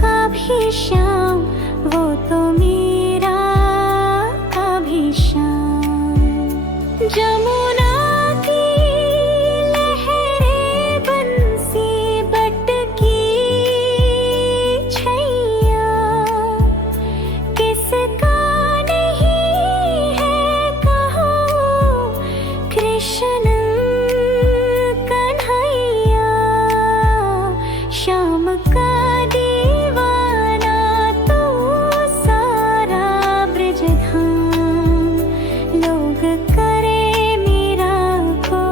का भी श्याम, वो तो मेरा का भी श्याम। जमुना की लहरें बंसी बटकी छैया, किसका नहीं है कहो कृष्ण कन्हैया। श्याम का दीवाना तू सारा ब्रज धाम, लोग करे मीरा को।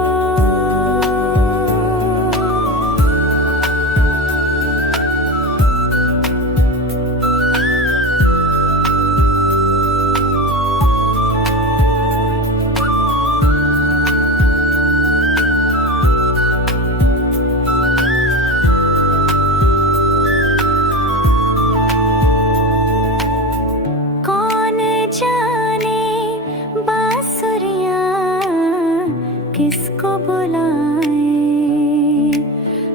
कौन जाने बांसुरिया किसको बुलाए,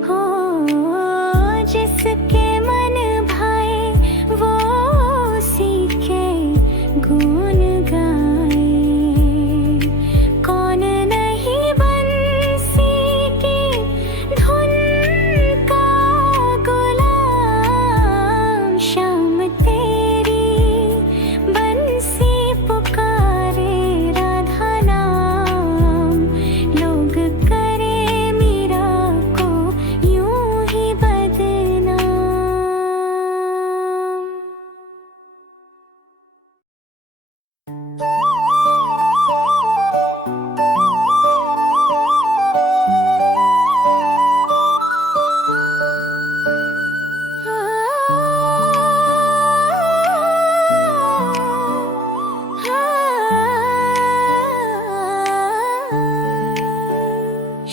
हो जिसके मन भाए वो उसी के गुण गाए। कौन नहीं बंसी की धुन का गुलाम, श्याम तेरी बंसी पुकारे राधा नाम, लोग करे मीरा को यूं ही बदनाम।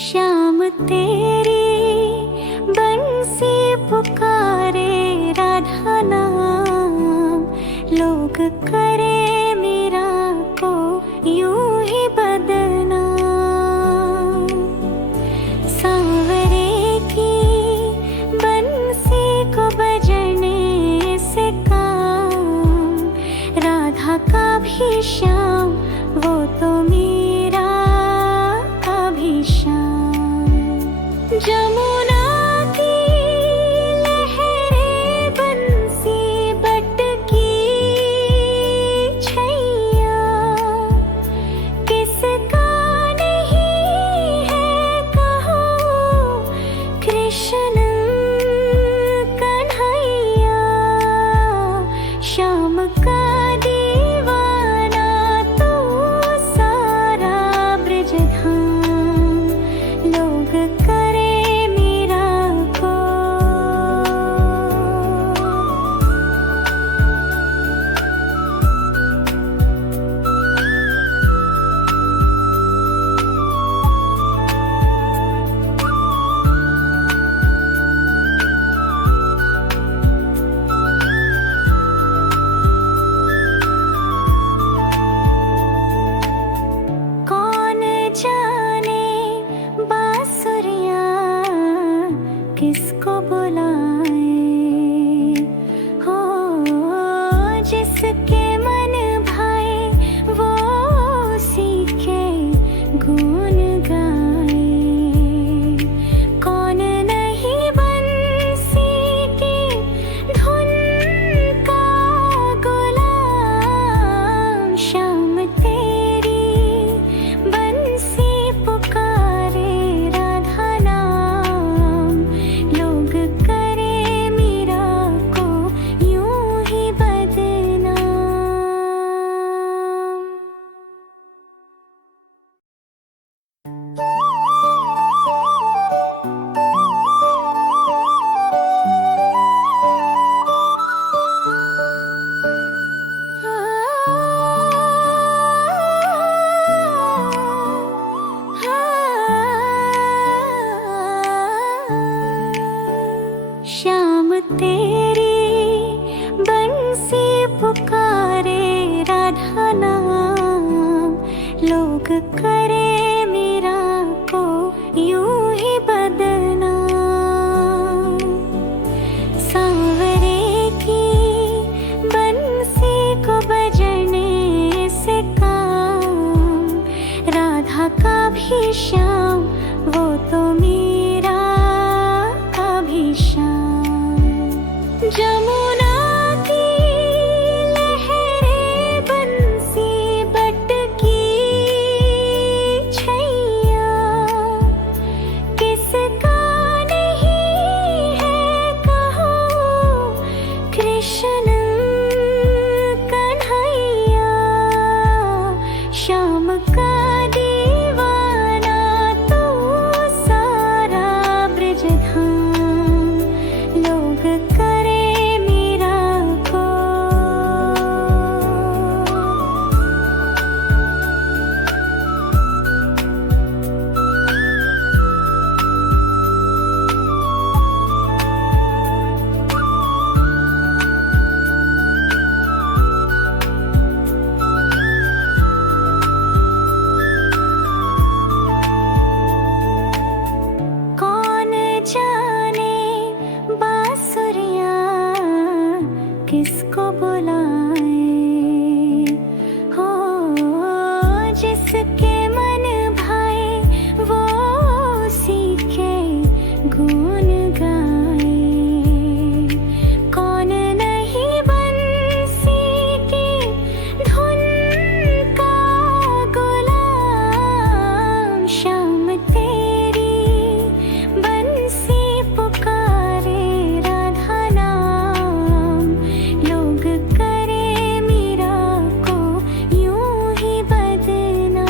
श्याम तेरी बंसी पुकारे राधा नाम, लोग करे मीरा को यूं ही बदनाम। सांवरे की बंसी को बजने से काम, राधा का भी श्याम, वो तो मेरा का भी श्याम। जमुना की लहरें बंसी बटकी छैया, किसका नहीं है कहो कृष्ण कन्हैया। श्याम का दीवाना तू सारा ब्रज धाम, लोग करे मीरा को। कौन जाने बांसुरिया किसको बुलाए, हो जिसके मन भाए वो उसी के गुण गाए। कौन नहीं बंसी की धुन का गुलाम, श्याम तेरी बंसी पुकारे राधा नाम, लोग करे मीरा को यूं ही बदनाम। श्याम तेरी बंसी पुकारे राधा नाम, लोग करे मीरा को यूं ही बदनाम। सांवरे किसको बुलाए हो, जिसके मन भाए वो सीखे गुण गाए। कौन नहीं बंसी की धुन का गुलाम, शाम तेरी बंसी पुकारे राधा नाम। लोग करे मीरा को यूं ही बदनाम।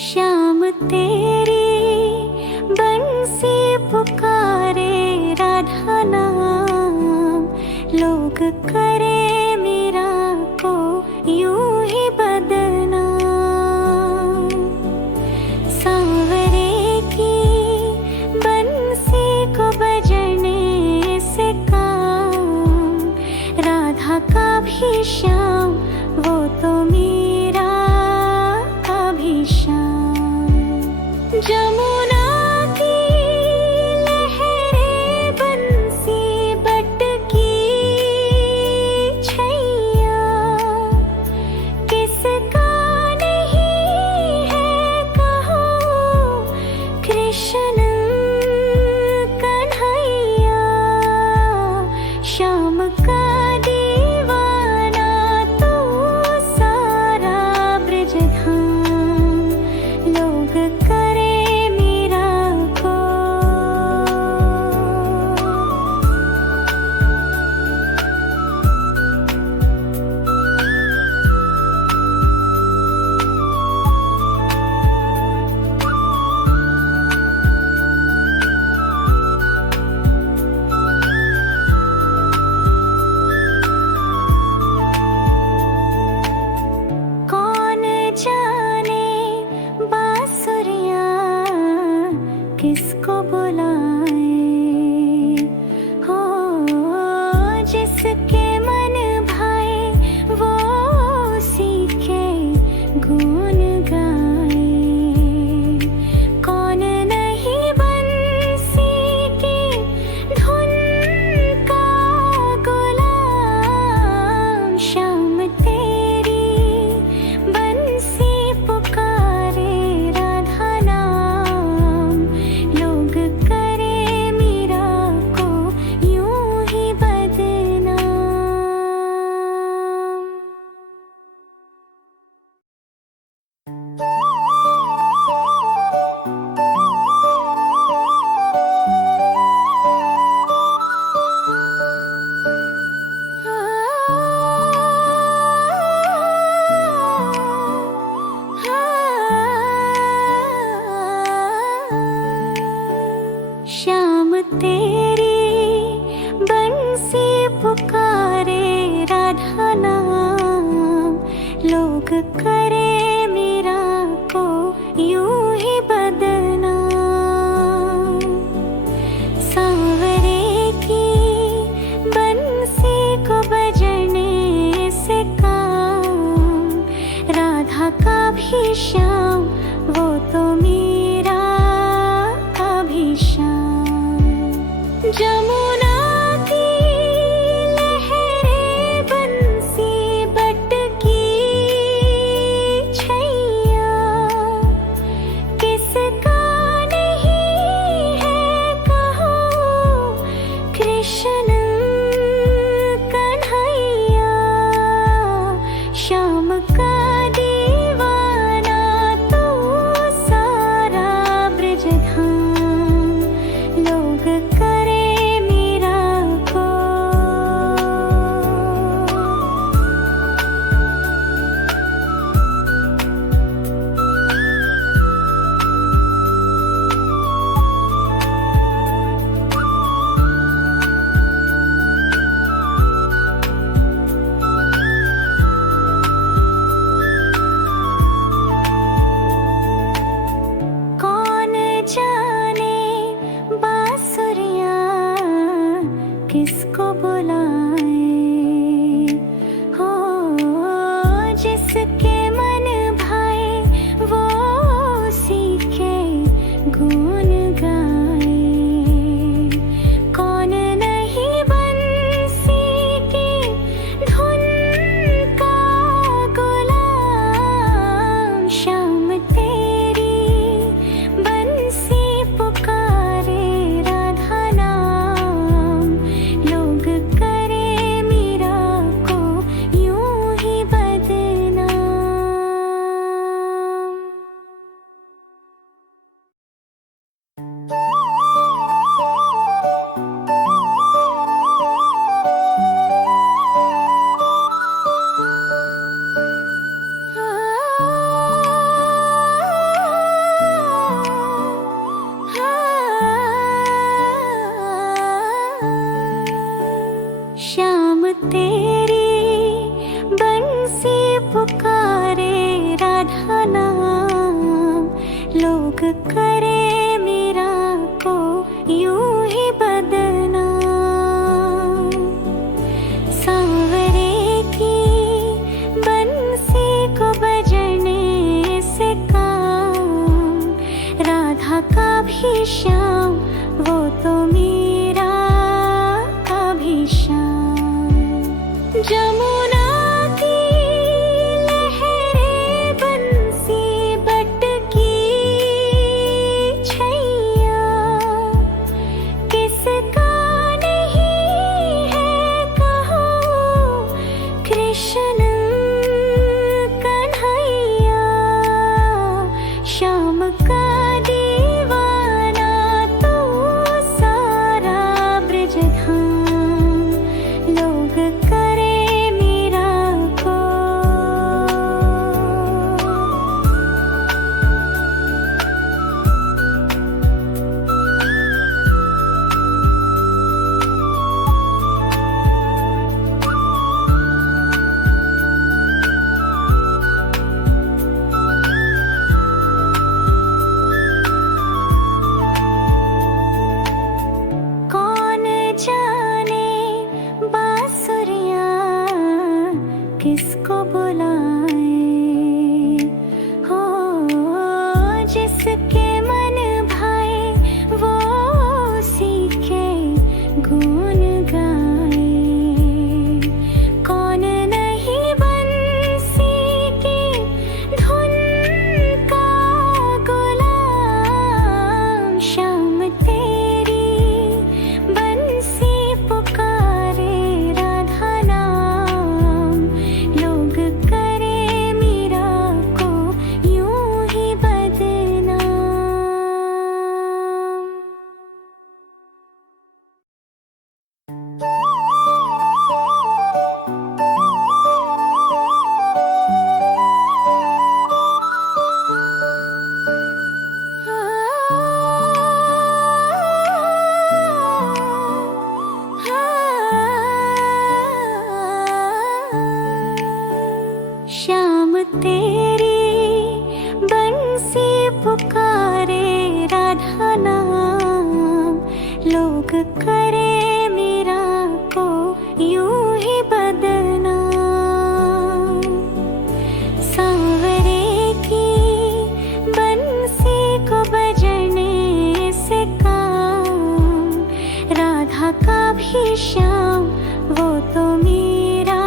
श्याम तेरी बंसी पुकारे राधा नाम। लोग करे मीरा को यूं ही बदनाम। सांवरे की बंसी को बजने से काम, राधा का भी श्याम वो तो मीरा का भी श्याम। जमुना की लहरें बंसी बटकी छैया, किसका नहीं है कहो कृष्ण कन्हैया। श्याम का दीवाना तू सारा ब्रजधाम। लोग करे मीरा को कौन जाने बांसुरिया किसको बुलाए हो, जिसके मन भाए वो सीखे गुण गाए। कौन नहीं बंसी की धुन का गुलाम, श्याम तेरी बंसी पुकारे राधा नाम। लोग करे मीरा को यूं ही बदनाम। श्याम तेरी बंसी पुकारे राधा नाम। लोग करे मीरा को यूं ही बदनाम। सांवरे की बंसी को बजने से काम, राधा का भी श्याम वो तो मीरा का भी श्याम। जमुना की लहरें बंसी बटकी छैया, किसका नहीं है कहो कृष्ण कन्हैया। श्याम का दीवाना तू सारा शाम तेरी बंसी पुकारे राधा नाम, लोग करे मीरा को यूं ही बदनाम। शाम तेरी बंसी पुकारे राधा नाम, लोग करे मीरा को यूं ही बदनाम। सांवरे की बंसी को बजने से काम, राधा का भी श्याम वो तो मीरा का भी श्याम। जमुना की लहरें बंसी बटकी छैया, किसका नहीं है कहो कृष्ण कन्हैया। श्याम का दीवाना तू सारा ब्रजधाम, लोग करे मीरा को। कौन जाने बांसुरियां किसको बुलाए, हो जिसके मन भाए वो उसी के गुण गाए। कौन नहीं बंसी की धुन का गुलाम, श्याम तेरी बंसी पुकारे राधा नाम, लोग करे मीरा को यूं ही बदनाम। श्याम तेरी बंसी पुकारे राधा नाम, लोग करे मीरा को यूं ही बदनाम। सांवरे की बंसी को बजने से काम, राधा का भी श्याम वो तो मीरा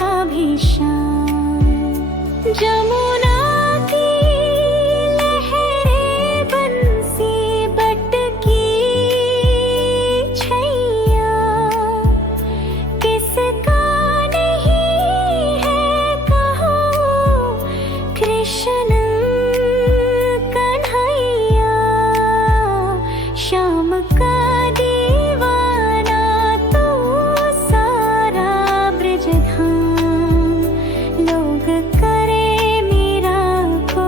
का भी श्याम। जमुना की लहरें बंसी बटकी छैया, किसका नहीं है कहो कृष्ण कन्हैया। श्याम का दीवाना तू सारा ब्रजधाम, लोग करे मीरा को।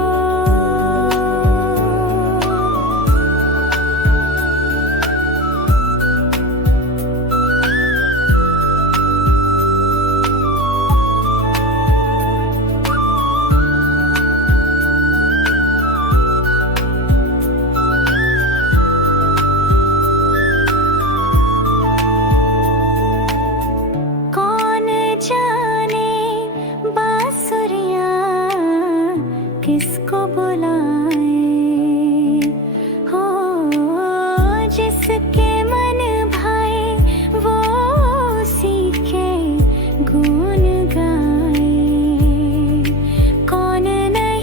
कौन जाने बांसुरियां किसको बुलाए, हो जिसके मन भाए वो उसी के गुण गाए। कौन नहीं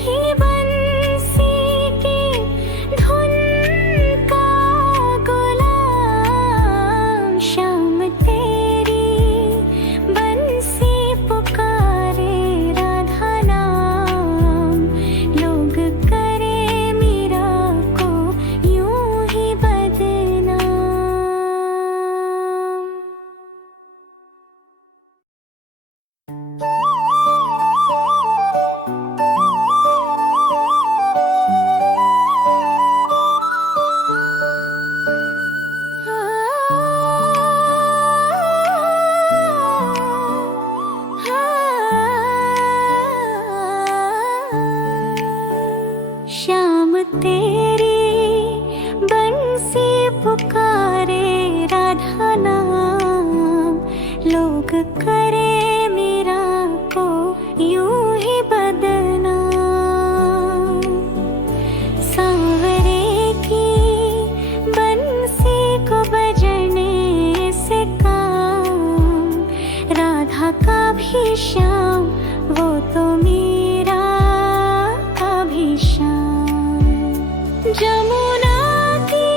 तेरी बंसी पुकारे राधा नाम, लोग करे मीरा को यूं ही बदनाम। सांवरे की बंसी को बजने से काम, राधा का भी श्याम वो तो मीरा का भी श्याम। जमुना की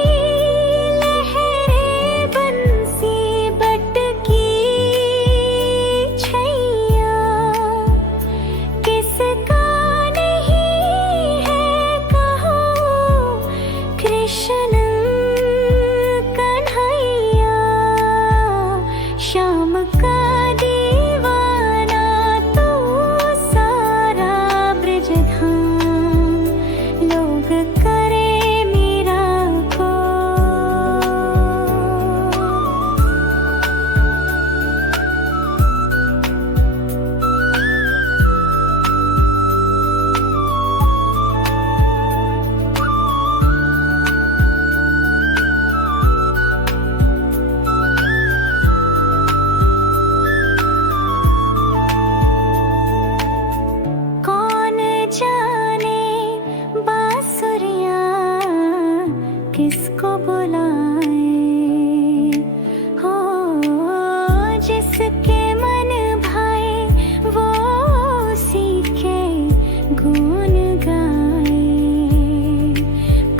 लहरें बंसी बटकी छैया, किसका नहीं है कहो कृष्ण कन्हैया। श्याम का दीवाना तू सारा ब्रजधाम, लोग करे मीरा को। कौन जाने बांसुरियाँ किसको बुलाए, हो जिसके मन भाए वो उसी के गुण गाए।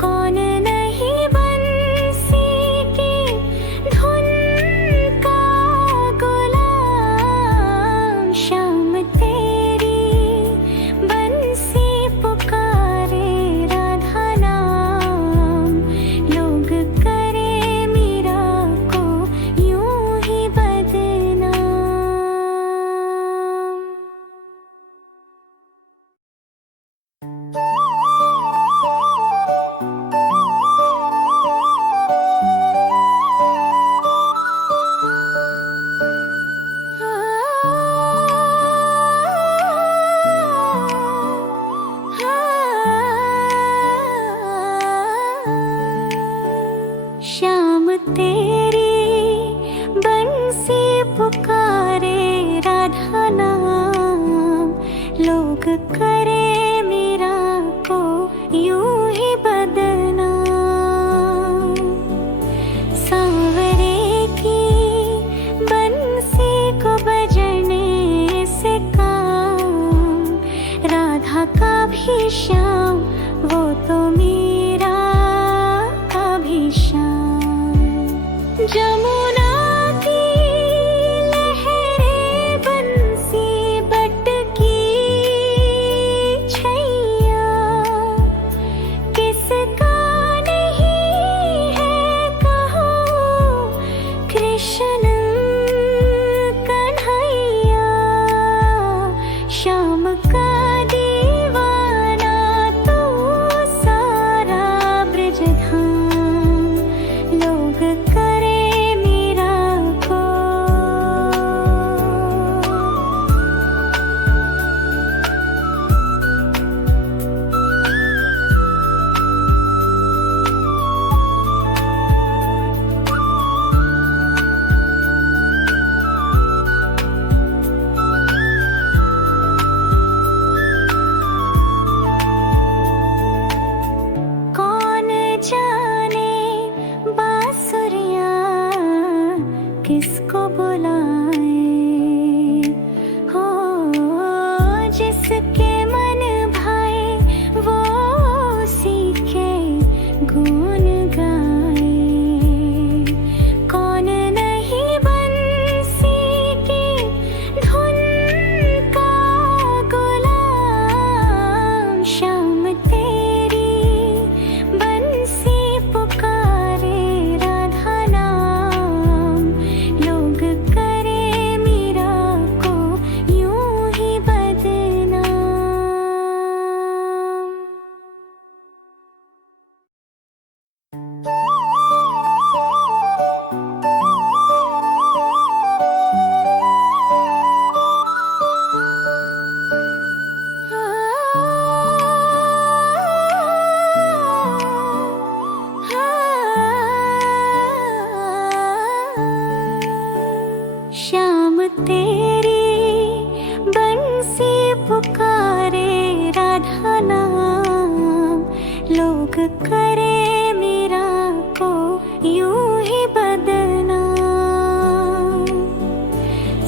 कौन नहीं बंसी की धुन का गुलाम, श्याम तेरी बंसी पुकारे राधा नाम, लोग करे मीरा को यूं ही बदनाम। श्याम तेरी बंसी पुकारे राधा नाम, लोग करे मीरा को यूं ही बदनाम। सांवरे की बंसी को बजने से काम, राधा का भी श्याम वो तो मीरा का भी श्याम। जमुना की लहरें बंसी बटकी छैया, किसका नहीं है कहो कृष्ण कन्हैया। श्याम का दीवाना तू सारा ब्रजधाम, लोग करे मीरा करे मीरा को यूं ही बदनाम।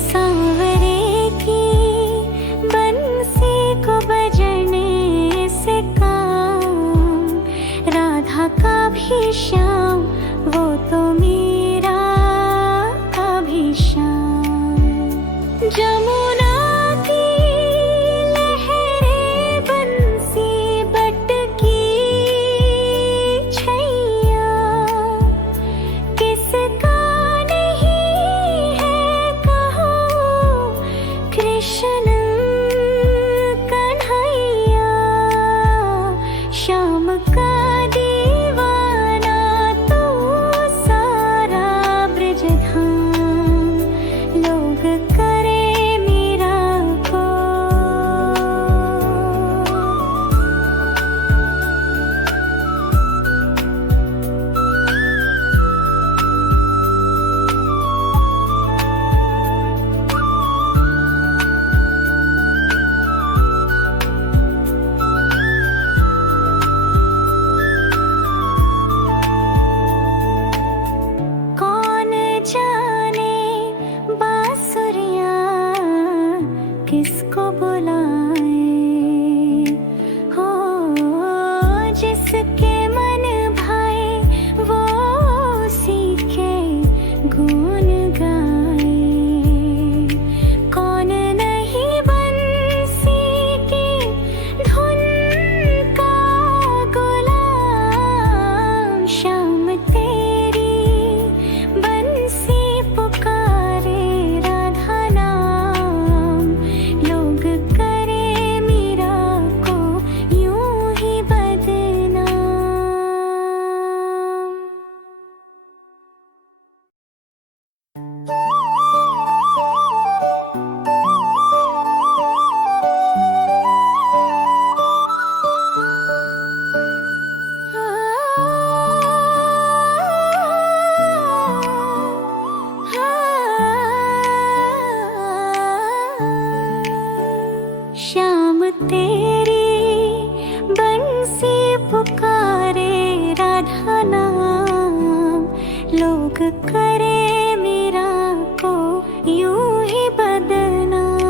सांवरे की बंसी को बजने से काम, राधा का भी श्याम वो तो मीरा का भी श्याम। जमुना की लहरें बंसी बटकी छैया, किसका नहीं है कहो कृष्ण कन्हैया। श्याम का दीवाना तू सारा ब्रज धाम, लोग करे मीरा को। कौन जाने बांसुरियाँ किसको बुलाए हो, जिसके मन भाए वो सीखे गुण गाए। कौन नहीं बंसी की धुन का गुलाम, श्याम तेरी बंसी पुकारे राधा नाम, लोग करे मीरा को यूं ही बदनाम। श्याम तेरी बंसी पुकारे राधा नाम, लोग करे मीरा को यूं ही बदनाम।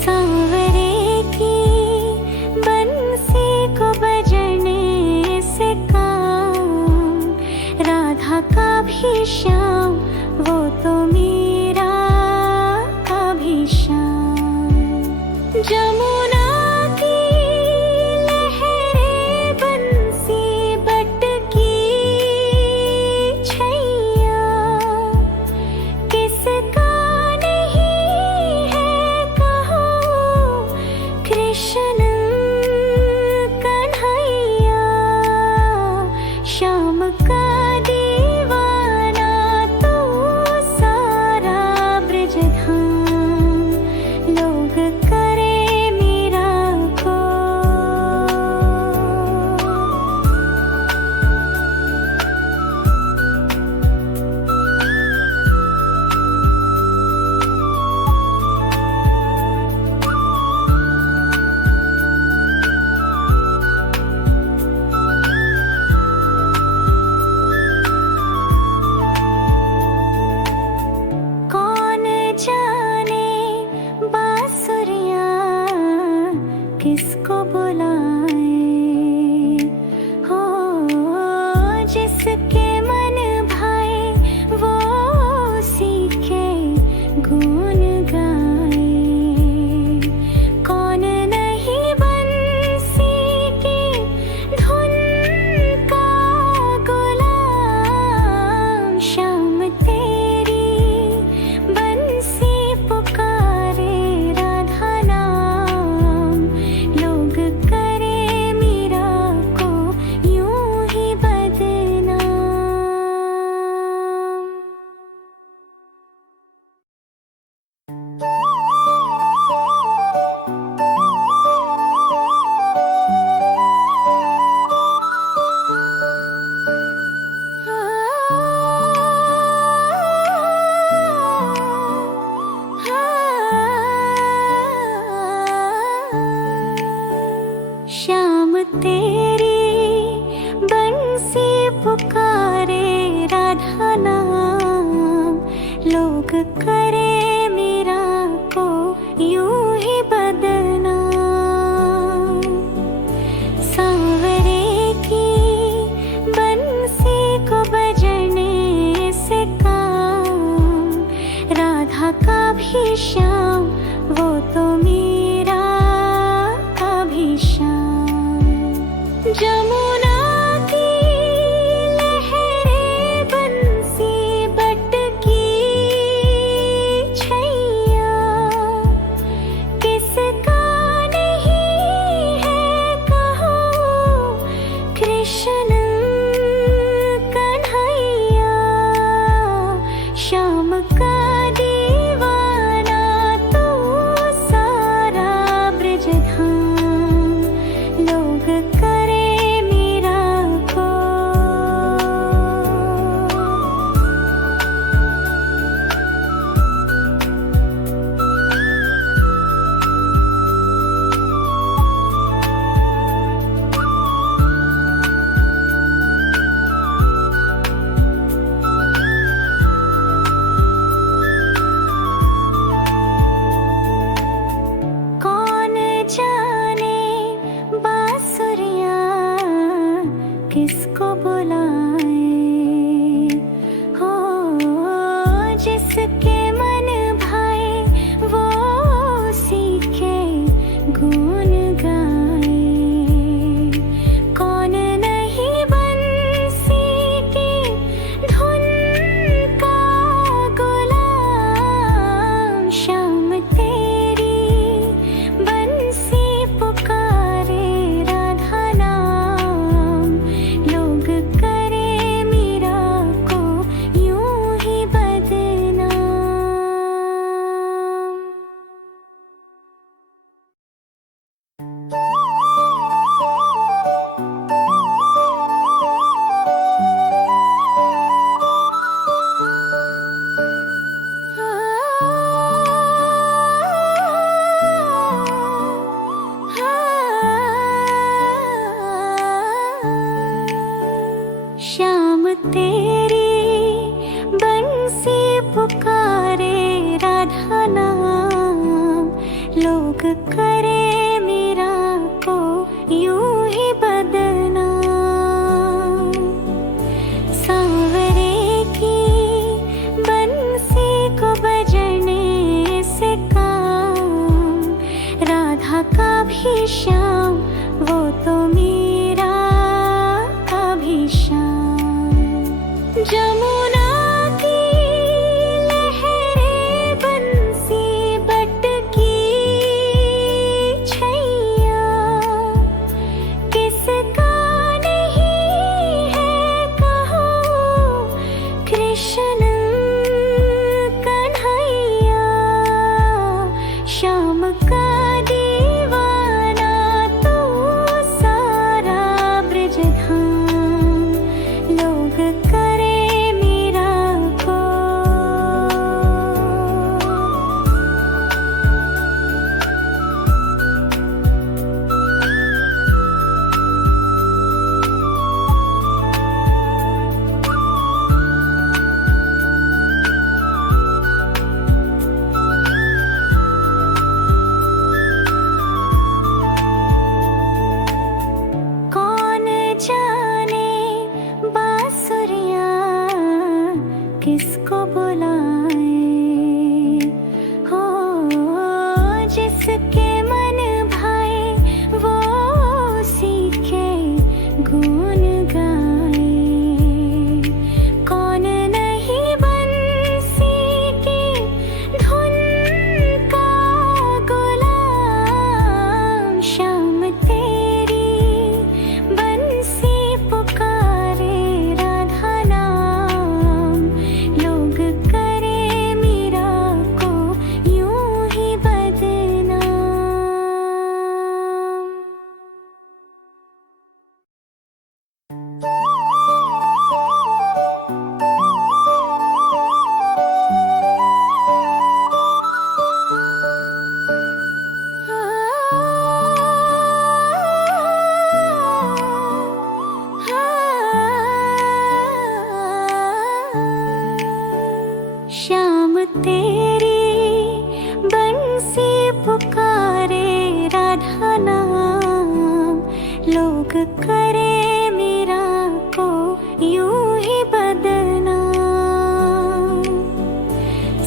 सांवरे की बंसी को बजने से काम, राधा का भी श्याम वो तो मीरा का भी श्याम। जमुना की लहरें बंसी बटकी छैया, किसका नहीं है कहो कृष्ण कन्हैया। श्याम का दीवाना तू सारा ब्रज धाम, लोग करे मीरा को। कौन जाने बांसुरियाँ किसको बुलाए हो, जिसके मन भाए वो सीखे गुण गाए। कौन नहीं बंसी की धुन का गुलाम, श्याम तेरी बंसी पुकारे राधा नाम, लोग करे तेरी बंसी पुकारे राधा नाम, लोग करे मीरा को यूं ही बदनाम। सांवरे की बंसी को बजने से काम, राधा का भी श्याम वो तो मीरा का भी श्याम। जमुना की लहरें बंसी बटकी छैया, किसका नहीं है कहो कृष्ण कन्हैया। श्याम का दीवाना तू सारा ब्रज धाम, लोग करे मीरा को। कौन जाने बांसुरिया किसको बुलाए, हो जिसके मन भाए वो उसी के गुण गाए। कौन नहीं बंसी की धुन का गुलाम, श्याम तेरी बंसी पुकारे राधा नाम, लोग करे मीरा को यूं ही बदनाम। श्याम तेरी बंसी पुकारे राधा नाम, लोग करे मीरा को यूं ही बदनाम। सांवरे की बंसी को बजने से काम, राधा का भी श्याम वो तो मीरा का भी श्याम। जमुना की लहरें बंसी बटकी छैया, किसका नहीं है कहो कृष्ण कन्हैया। श्याम का दीवाना तू सारा ब्रज धाम, लोग करे मीरा को। कौन जाने बांसुरिया किसको बुलाए, हो जिसके मन भाए वो उसी के गुण गाए। कौन नहीं बंसी की धुन का गुलाम, श्याम तेरी बंसी पुकारे राधा नाम, लोग करे मीरा को यूं ही बदनाम। नाम। लोग करे मीरा को यूं ही बदनाम।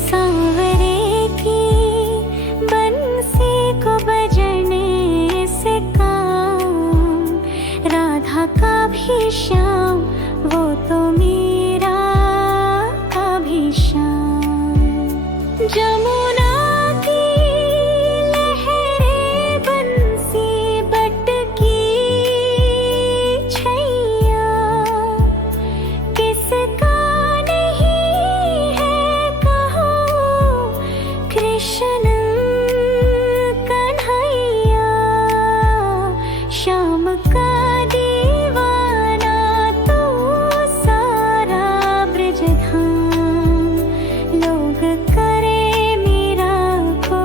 सांवरे की बंसी को बजने से काम, राधा का भी श्याम वो तो मीरा का भी श्याम। जमुना की लहरें बंसी बटकी छैया, किसका नहीं है कहो कृष्ण कन्हैया। श्याम का दीवाना तू सारा ब्रज धाम। लोग करे मीरा को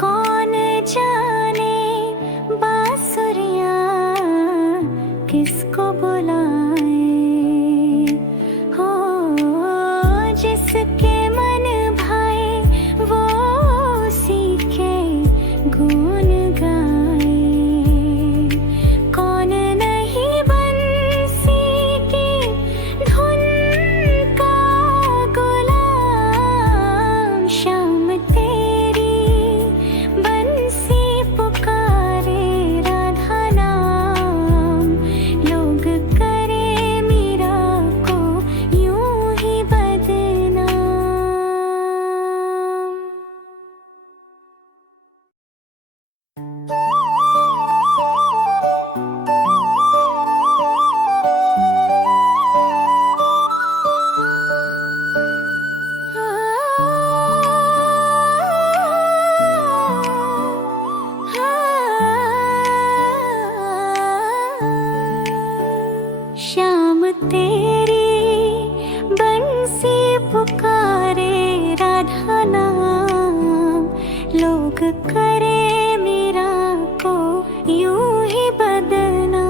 कौन जाने बांसुरिया किसको बुलाए हो। जिसके मन भाए वो उसी के गुण गाए। कौन नहीं बंसी की धुन का गुलाम। श्याम तेरी बंसी पुकारे राधा नाम। लोग करे मीरा को यूं ही बदनाम। श्याम तेरी बंसी पुकारे राधा नाम। लोग करे मीरा को यूं ही बदनाम।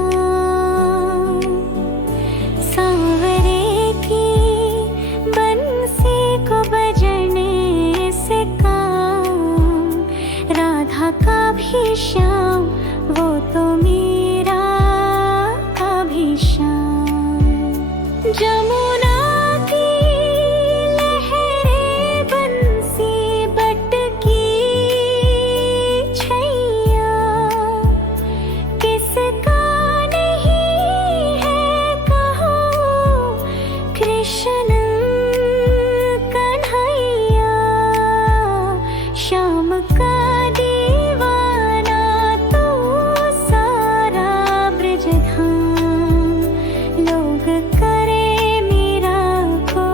सांवरे की बंसी को बजने से काम, राधा का भी श्याम वो तो मीरा का भी श्याम। जमुना की लहरें बंसी बटकी छैया, किसका नहीं है कहो कृष्ण कन्हैया। श्याम का दीवाना तू सारा ब्रज धाम। लोग करे मीरा को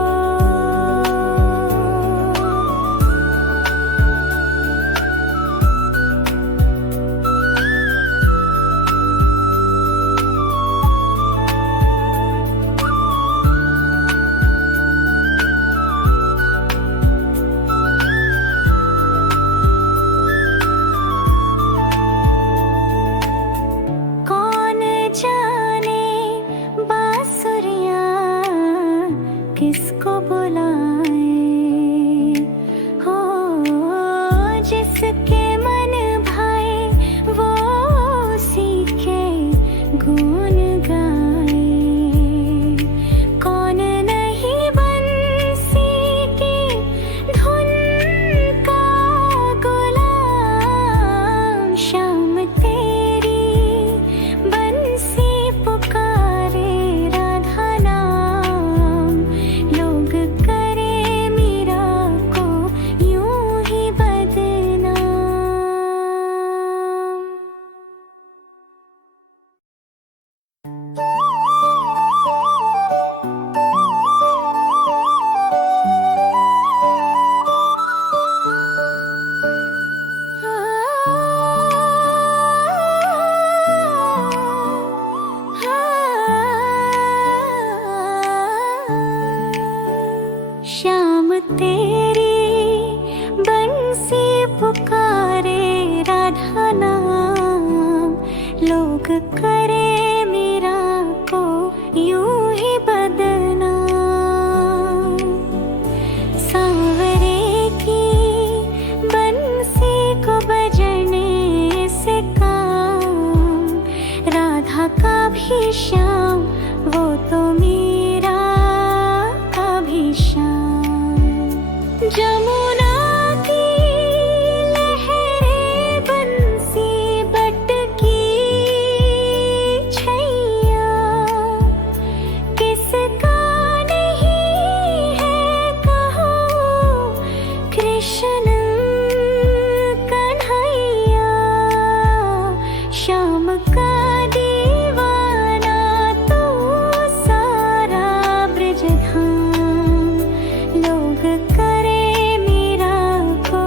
कौन जाने बांसुरिया किसको बुलाए हो। जिसके मन भाए वो उसी के गुण गाए। कौन नहीं बंसी की धुन का गुलाम। श्याम तेरी बंसी पुकारे राधा नाम। लोग करे तेरी बंसी पुकारे राधा नाम, लोग करे मीरा को यूं ही बदनाम। सांवरे की बंसी को बजने से काम, राधा का भी श्याम वो तो मीरा का भी श्याम। जमुना की लहरें बंसी बटकी छैया, किसका नहीं है कहो कृष्ण कन्हैया। श्याम का दीवाना तू सारा ब्रज धाम, लोग करे मीरा को।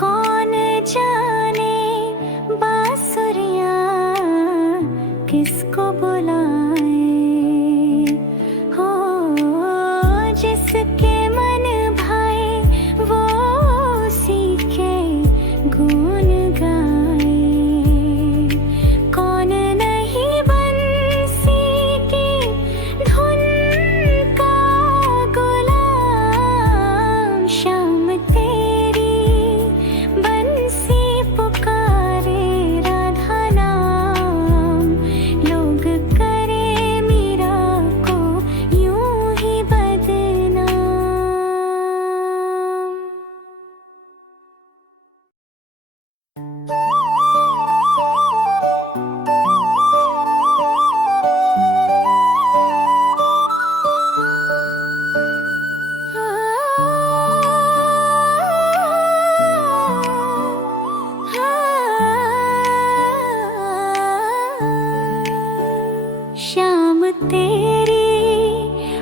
कौन जाने बांसुरिया किसको बुलाए, हो जिसके मन भाए वो सीखे गुण गाए। कौन नहीं बंसी की धुन का गुलाम, श्याम तेरी बंसी पुकारे राधा नाम, लोग करे मीरा को यूं ही बदनाम। श्याम तेरी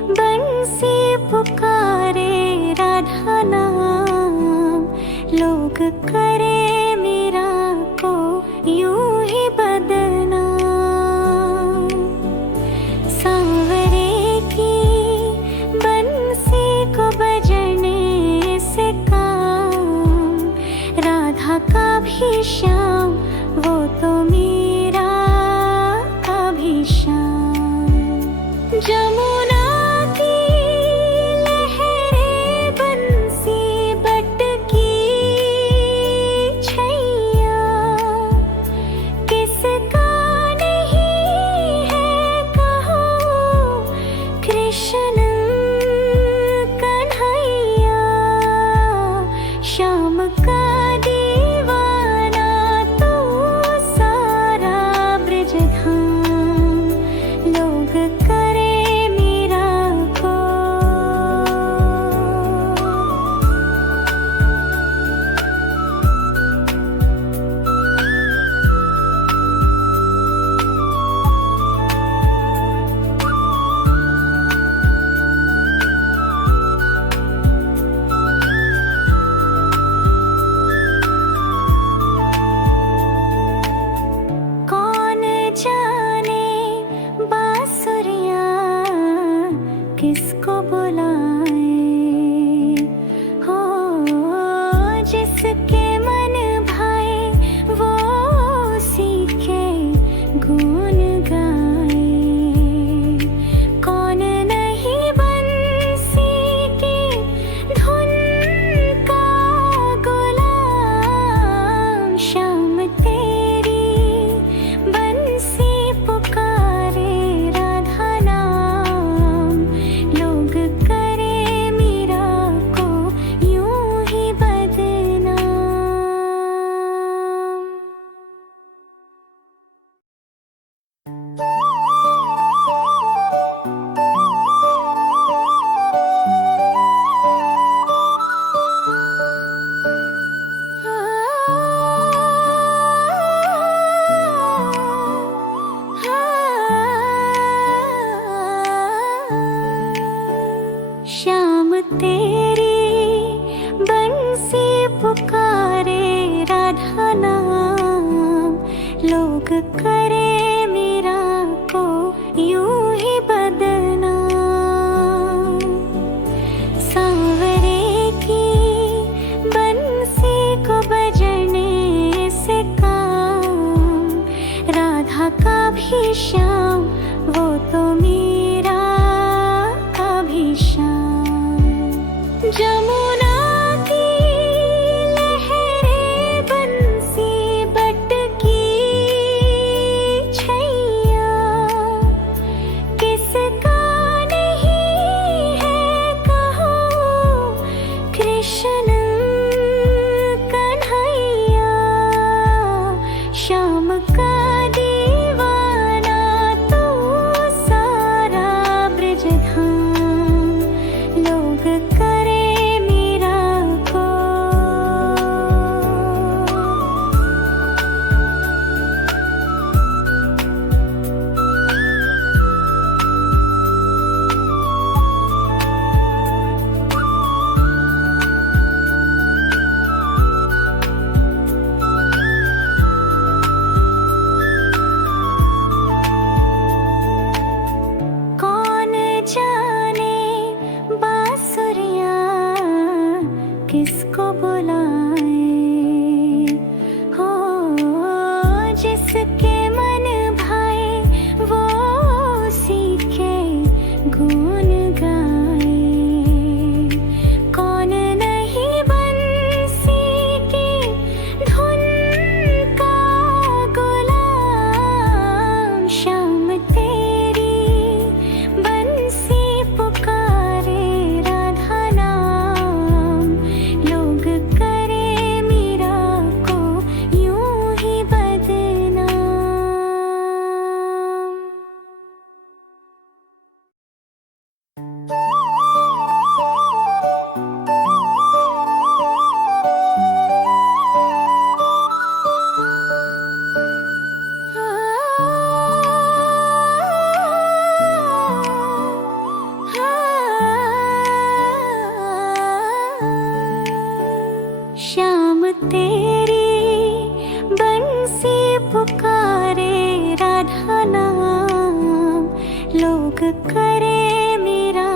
बंसी पुकारे राधा नाम, लोग करे मीरा को यूं ही बदनाम। सांवरे की बंसी को बजने से काम, राधा का भी श्याम वो तो मीरा का भी श्याम। जमुना की लहरें बंसी बटकी छैया, किसका नहीं है कहो कृष्ण कन्हैया। श्याम का दीवाना तू सा लोग करे मीरा को यूं ही बदनाम। सांवरे की बंसी को बजने से काम, राधा का भी श्याम वो तो मीरा का भी श्याम। जमुना की लहरें बंसी बटकी छैया, किसका नहीं है कहो कृष्ण कन्हैया। श्याम का दीवाना तू सारा ब्रजधाम, लोग करे मीरा को। कौन जाने बांसुरियाँ किसको बुलाए हो, जिसके मन भाए वो सीखे गुण गाए। कौन नहीं बंसी की धुन का गुलाम, श्याम तेरी बंसी पुकारे राधा नाम, लोग करे मीरा को यूं ही बदनाम। श्याम तेरी बंसी पुकारे राधा नाम, लोग करे मीरा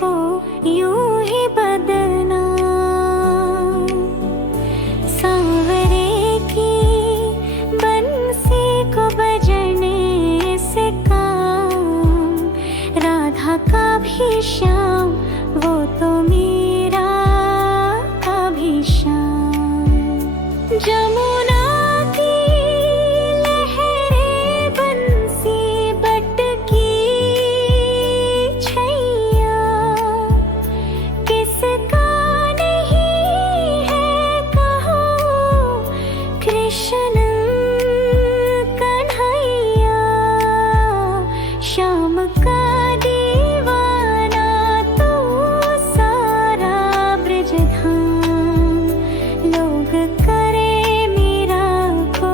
को यूं ही बदनाम। सांवरे की बंसी को बजने से काम, राधा का भी श्याम वो तो मीरा का भी श्याम। जमुना की लहरें बंसी बटकी छैया, किसका नहीं है कहो कृष्ण कन्हैया। श्याम का दीवाना तू सारा ब्रजधाम, लोग करे मीरा को।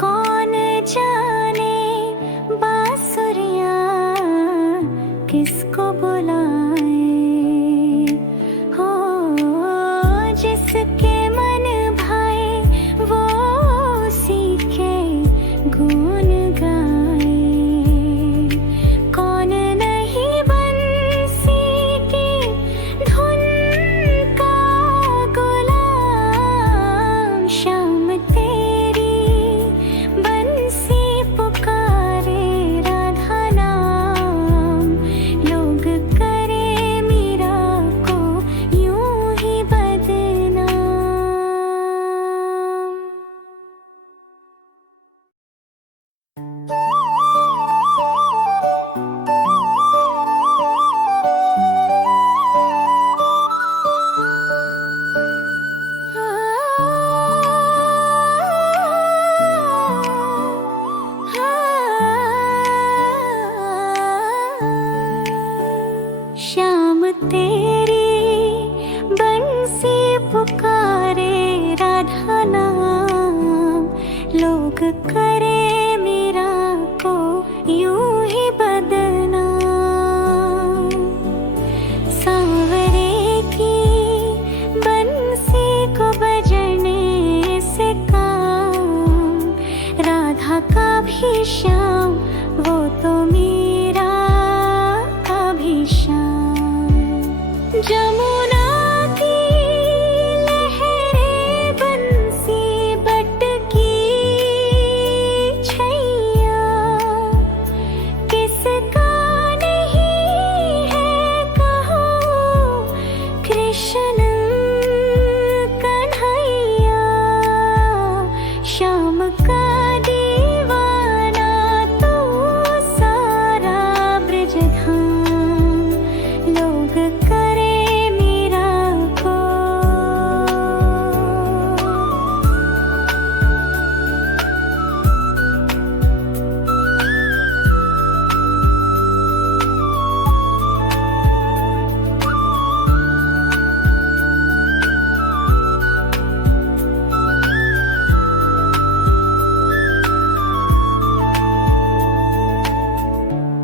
कौन जाने बांसुरियाँ किसको बुलाए हो, जिसके मन भाए वो सीखे गुण गाए। कौन नहीं बंसी की धुन का गुलाम, श्याम तेरी बंसी पुकारे राधा नाम, लोग करे तेरी बंसी पुकारे राधा नाम, लोग करे मीरा को यूं ही बदनाम। सांवरे की बंसी को बजने से काम, राधा का भी श्याम वो तो मीरा का भी श्याम। जमुना की लहरें बंसी बटकी छैया, किसका नहीं है कहो कृष्ण कन्हैया। श्याम का दीवाना तू सारा ब्रजधाम, लोग करे मीरा को।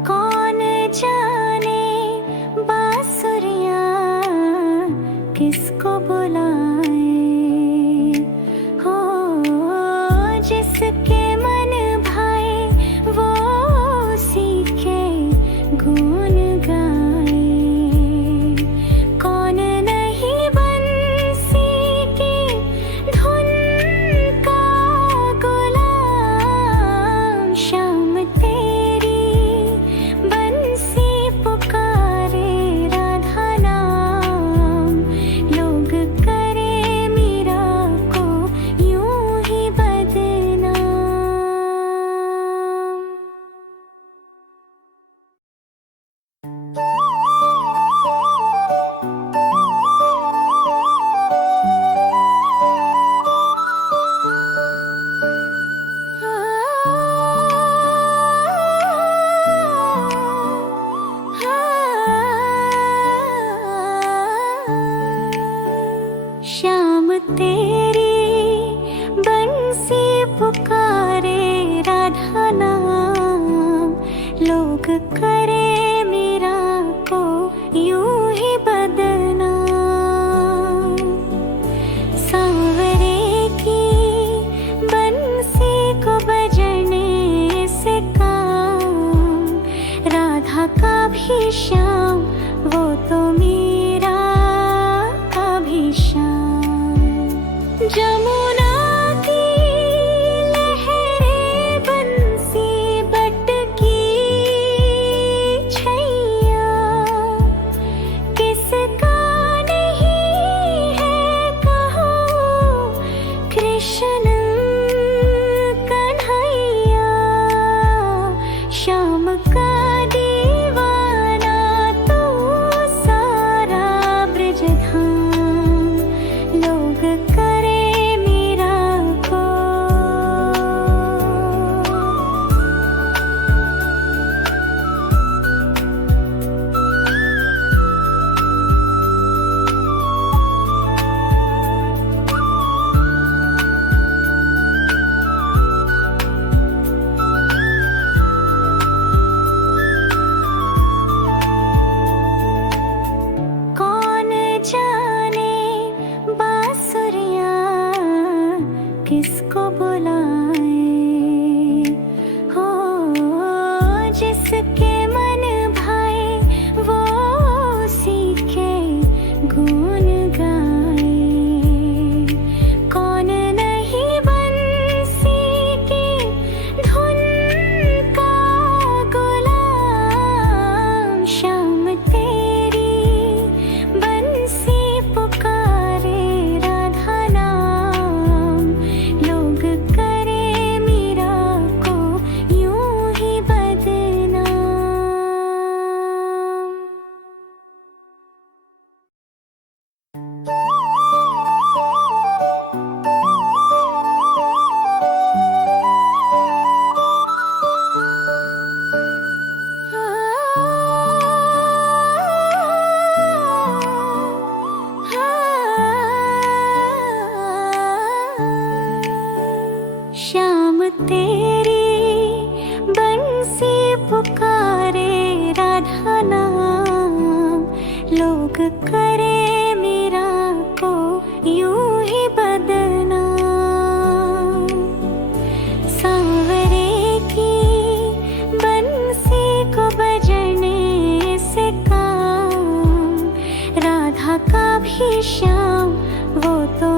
कौन जाने बांसुरियाँ किसको बुलाए हो, जिसके मन भाए वो उसी के गुण गाए। कौन नहीं बंसी की धुन का गुलाम, श्याम तेरी बंसी पुकारे राधा नाम, लोग करे मीरा को यूं ही बदनाम। श्याम तेरी बंसी पुकारे राधा नाम, लोग करे मीरा को यूं ही बदनाम। सांवरे की बंसी को बजने से काम, राधा का भी श्याम वो तो मीरा का भी श्याम। जमुना की लहरें बंसी बटकी छैया, किसका नहीं है कहो कृष्ण कन्हैया। श्याम का दीवाना तू सारा ब्रजधाम, लोग करे मीरा को। कौन जाने बांसुरियाँ किसको बुलाए हो, जिसके मन भाए वो उसी के गुण गाए। कौन नहीं बंसी की धुन का गुलाम, श्याम तेरी बंसी पुकारे राधा नाम, लोग करे मीरा को यूं ही बदनाम। आ राधा नाम। लोग करे मेरा को यूं ही बदनाम। सांवरे की बंसी को बजने से काम, राधा का भी श्याम वो तो